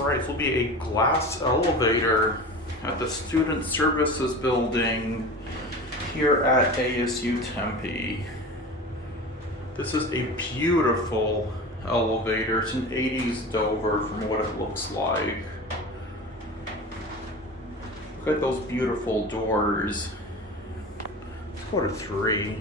Alright, this will be a glass elevator at the Student Services Building here at ASU Tempe. This is a beautiful elevator. It's an 80s Dover from what it looks like. Look at those beautiful doors. Let's go to 3.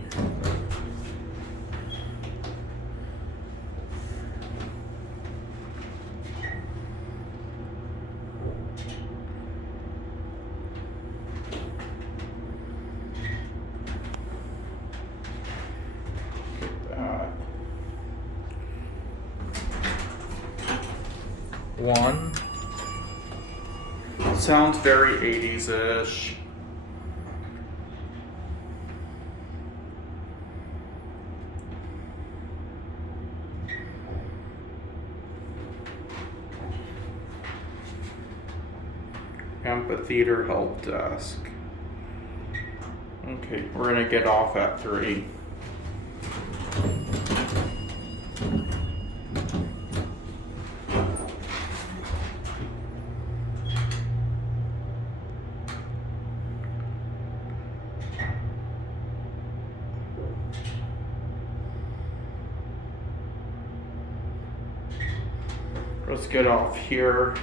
One. Sounds very 80s-ish. Amphitheater help desk. Okay, we're gonna get off at 3. Let's get off here.